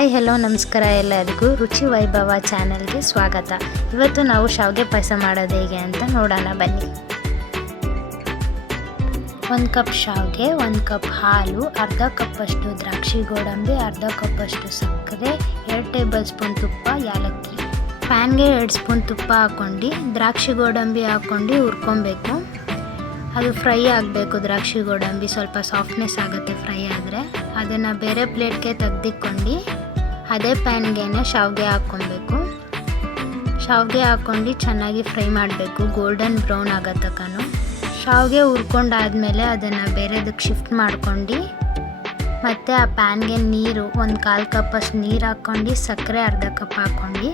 Hi hello ನಮಸ್ಕಾರ ಎಲ್ಲರಿಗೂ ರುಚಿ ವೈಭವ ಚಾನೆಲ್ಗೆ ಸ್ವಾಗತ. ಇವತ್ತು ನಾವು ಶಾವಿಗೆ ಪಾಯಸ ಮಾಡೋದು ಹೇಗೆ ಅಂತ ನೋಡೋಣ ಬನ್ನಿ. 1 ಕಪ್ ಶಾವಿಗೆ, 1 ಕಪ್ ಹಾಲು, ಅರ್ಧ ಕಪ್ಪಷ್ಟು ದ್ರಾಕ್ಷಿ ಗೋಡಂಬಿ, ಅರ್ಧ ಕಪ್ಪಷ್ಟು ಸಕ್ಕರೆ, 2 ಟೇಬಲ್ ಸ್ಪೂನ್ ತುಪ್ಪ, ಯಾಲಕ್ಕಿ. ಪ್ಯಾನ್ಗೆ 2 ಸ್ಪೂನ್ ತುಪ್ಪ ಹಾಕ್ಕೊಂಡು ದ್ರಾಕ್ಷಿ ಗೋಡಂಬಿ ಹಾಕ್ಕೊಂಡು ಹುರ್ಕೊಬೇಕು. ಅದು ಫ್ರೈ ಆಗಬೇಕು. ದ್ರಾಕ್ಷಿ ಗೋಡಂಬಿ ಸ್ವಲ್ಪ ಸಾಫ್ಟ್ನೆಸ್ ಆಗುತ್ತೆ ಫ್ರೈ ಆದರೆ. ಅದನ್ನು ಬೇರೆ ಪ್ಲೇಟ್ಗೆ ತೆಗೆದಿಟ್ಕೊಂಡು ಅದೇ ಪ್ಯಾನ್ಗೆ ಶಾವಿಗೆ ಹಾಕ್ಕೊಬೇಕು. ಶಾವಿಗೆ ಹಾಕ್ಕೊಂಡು ಚೆನ್ನಾಗಿ ಫ್ರೈ ಮಾಡಬೇಕು, ಗೋಲ್ಡನ್ ಬ್ರೌನ್ ಆಗೋ ತನಕ. ಶಾವಿಗೆ ಹುರ್ಕೊಂಡಾದ್ಮೇಲೆ ಅದನ್ನು ಬೇರೆದಕ್ಕೆ ಶಿಫ್ಟ್ ಮಾಡ್ಕೊಂಡು ಮತ್ತು ಆ ಪ್ಯಾನ್ಗೆ ನೀರು 1/4 ಕಪ್ಪಷ್ಟು ನೀರು ಹಾಕ್ಕೊಂಡು ಸಕ್ಕರೆ ಅರ್ಧ ಕಪ್ ಹಾಕ್ಕೊಂಡು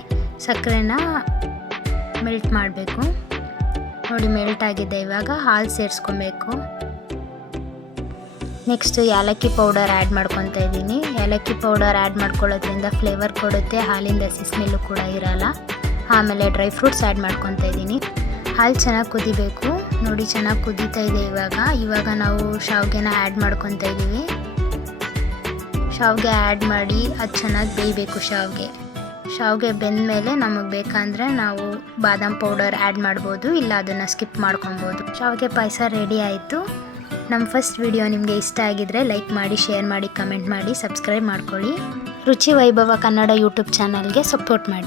ಸಕ್ಕರೆನ ಮೆಲ್ಟ್ ಮಾಡಬೇಕು. ನೋಡಿ ಮೆಲ್ಟ್ ಆಗಿದೆ. ಇವಾಗ ಹಾಲು ಸೇರಿಸ್ಕೊಬೇಕು. ನೆಕ್ಸ್ಟ್ ಏಲಕ್ಕಿ ಪೌಡರ್ ಆ್ಯಡ್ ಮಾಡ್ಕೊತಾ ಇದ್ದೀನಿ. ಏಲಕ್ಕಿ ಪೌಡರ್ ಆ್ಯಡ್ ಮಾಡ್ಕೊಳ್ಳೋದ್ರಿಂದ ಫ್ಲೇವರ್ ಕೊಡುತ್ತೆ, ಹಾಲಿಂದ ಹಸಿ ಸ್ಮೆಲ್ಲು ಕೂಡ ಇರಲ್ಲ. ಆಮೇಲೆ ಡ್ರೈ ಫ್ರೂಟ್ಸ್ ಆ್ಯಡ್ ಮಾಡ್ಕೊತಾ ಇದ್ದೀನಿ. ಹಾಲು ಚೆನ್ನಾಗಿ ಕುದಿಬೇಕು. ನೋಡಿ ಚೆನ್ನಾಗಿ ಕುದೀತಾ ಇದೆ. ಇವಾಗ ನಾವು ಶಾವಿಗೆನ ಆ್ಯಡ್ ಮಾಡ್ಕೊತಾ ಇದ್ದೀವಿ. ಶಾವಿಗೆ ಆ್ಯಡ್ ಮಾಡಿ ಅದು ಚೆನ್ನಾಗಿ ಬೇಯಬೇಕು. ಶಾವಿಗೆ ಬೆಂದಮೇಲೆ ನಮಗೆ ಬೇಕಂದರೆ ನಾವು ಬಾದಾಮ್ ಪೌಡರ್ ಆ್ಯಡ್ ಮಾಡ್ಬೋದು, ಇಲ್ಲ ಅದನ್ನು ಸ್ಕಿಪ್ ಮಾಡ್ಕೊಬೋದು. ಶಾವಿಗೆ ಪಾಯಸ ರೆಡಿ ಆಯಿತು. ನಮ್ಮ ಫಸ್ಟ್ ವಿಡಿಯೋ ನಿಮಗೆ ಇಷ್ಟ ಆಗಿದ್ದರೆ ಲೈಕ್ ಮಾಡಿ, ಶೇರ್ ಮಾಡಿ, ಕಮೆಂಟ್ ಮಾಡಿ, ಸಬ್ಸ್ಕ್ರೈಬ್ ಮಾಡ್ಕೊಳ್ಳಿ. ರುಚಿ ವೈಭವ ಕನ್ನಡ ಯೂಟ್ಯೂಬ್ ಚಾನಲ್ಗೆ ಸಪೋರ್ಟ್ ಮಾಡಿ.